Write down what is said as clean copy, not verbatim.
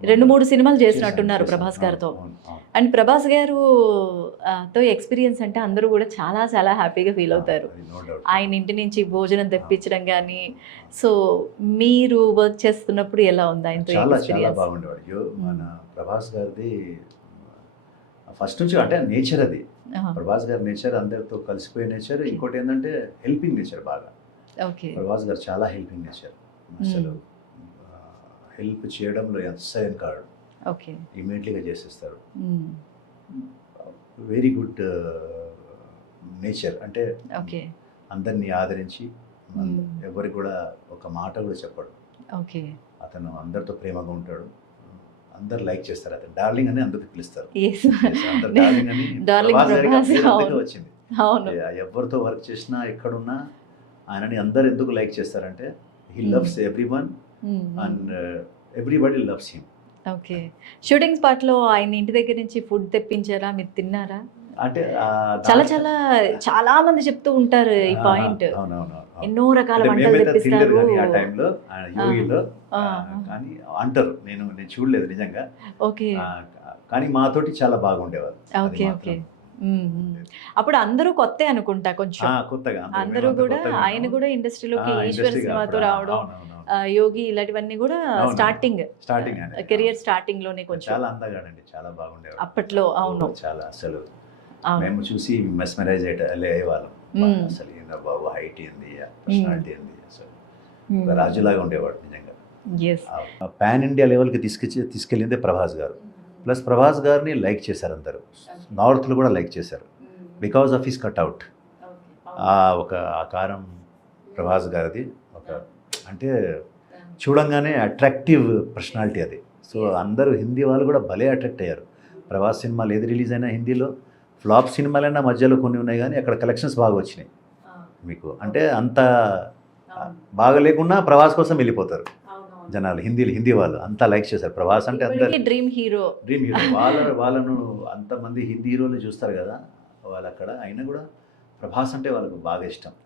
2-3 సినిమాలు చేశాను చేసినట్టున్నారు చేశాను ప్రభాస్ గారితో. అవును అవును అండ్ ప్రభాస్ గారు తో ఎక్స్‌పీరియన్స్ అంటే అందరూ గూడా చాలా చాలా హ్యాపీగా ఫీల్ అవుతారు. అది నో డౌట్ ఆయన ఇంటి నుంచి భోజనం తెప్పించడం గానీ, సో మీరు వర్క్ చేస్తున్నప్పుడు ఎలా ఉంది ఆయనతో చాలా చాలా ఎక్స్‌పీరియన్స్? బాగుండేవాడు మన ప్రభాస్ గారిది ఫస్ట్ నుంచి అంటే నేచర్ అది. ఆహా! ప్రభాస్ గారి నేచర్ అందరితో కలిసిపోయే నేచర్. ఇంకోటి ఏంటంటే హెల్పింగ్ నేచర్ బాగా. ఓకే. ప్రభాస్ గారు చాలా హెల్పింగ్ నేచర్. అసలు హెల్ప్ చేయడంలో అస్సలు కాడు. ఓకే. ఇమ్మీడియట్లీగా చేసేస్తారు. హ్మ్. Very good nature. అంటే ఓకే. అందరినీ ఆదరించి ఎవరికి కూడా ఒక మాట కూడా చెప్పడు. ఓకే. అతను అందరితో ప్రేమగా ఉంటాడు. అందరు లైక్ చేస్తారు. అతను డార్లింగ్ అని అందరికి పిలుస్తారు. యెస్. అందరు డార్లింగ్ అని డార్లింగ్ ప్రభాస్ గారికి ఆ ప్రభాస్. పేరు అందుకే అవును. వచ్చింది. అవును. ఎవరితో వర్క్ చేసినా ఎక్కడున్నా ఆయనని అందరు ఎందుకు లైక్ చేస్తారంటే he loves everyone and everybody loves him. Okay. Shooting స్పాట్‌లో ఆయన ఇంటి దగ్గర నుంచి ఫుడ్ తెప్పించారా? మీరు తిన్నారా? అంటే చాలా చాలా చాలా మంది చెప్తూ ఉంటారు ఈ పాయింట్. అవునవును. ఎన్నో రకాల అంటే వంటలు మేమైతే తినలేదు తెప్పిస్తారు. కానీ ఆ టైంలో యోగిలో ఆ. కానీ అంటారు. నేను చూడలేదు నిజంగా. ఓకే. కానీ మాతోటి చాలా బాగుండేవారు. అది ఓకే. మాత్రం. ఓకే. అప్పుడు అందరూ కొత్తే అనుకుంటా కొంచెం. కొత్తగా అందరూ కూడా ఆయన కూడా ఇండస్ట్రీలోకి ఈశ్వర్ సినిమాతో రావడం, యోగి ఇలాంటివన్నీ కూడా స్టార్టింగ్ కెరియర్ స్టార్టింగ్ లోనే కొంచెం చాలా అందగాడండి. చాలా బాగుండేవాడు అప్పట్లో. అవును. చాలా అసలు అవును. మేము చూసి మెస్మరైజ్ అయ్యేవాళ్ళం. అసలు ఈయన బాబు హైట్ ఏంది, పర్సనాలిటీ ఏంది, అసలు ఒక రాజులాగా ఉండేవాడు నిజంగా. Yes. పాన్ ఇండియా లెవెల్కి తీసుకెళ్ళిందే ప్రభాస్ గారు. ప్లస్ ప్రభాస్ గారిని లైక్ చేశారు అందరూ. నార్త్లో కూడా లైక్ చేశారు బికాజ్ ఆఫ్ హిస్ కట్అవుట్. ఒక ఆకారం ప్రభాస్ గారిది ఒక అంటే చూడంగానే అట్రాక్టివ్ పర్సనాలిటీ అది. సో అందరూ హిందీ వాళ్ళు కూడా భలే అట్రాక్ట్ అయ్యారు. ప్రభాస్ సినిమాలు ఏది రిలీజ్ అయినా హిందీలో ఫ్లాప్ సినిమాలైనా మధ్యలో కొన్ని ఉన్నాయి కానీ అక్కడ కలెక్షన్స్ బాగా వచ్చినాయి మీకు. అంటే అంత బాగా లేకున్నా ప్రభాస్ కోసం వెళ్ళిపోతారు జనాలు. హిందీ వాళ్ళు అంతా లైక్ చేశారు. ప్రభాస్ అంటే అందరు డ్రీమ్ హీరో. వాళ్ళను అంతమంది హిందీ హీరోలు చూస్తారు కదా వాళ్ళు అక్కడ. అయినా కూడా ప్రభాస్ అంటే వాళ్ళకు బాగా ఇష్టం.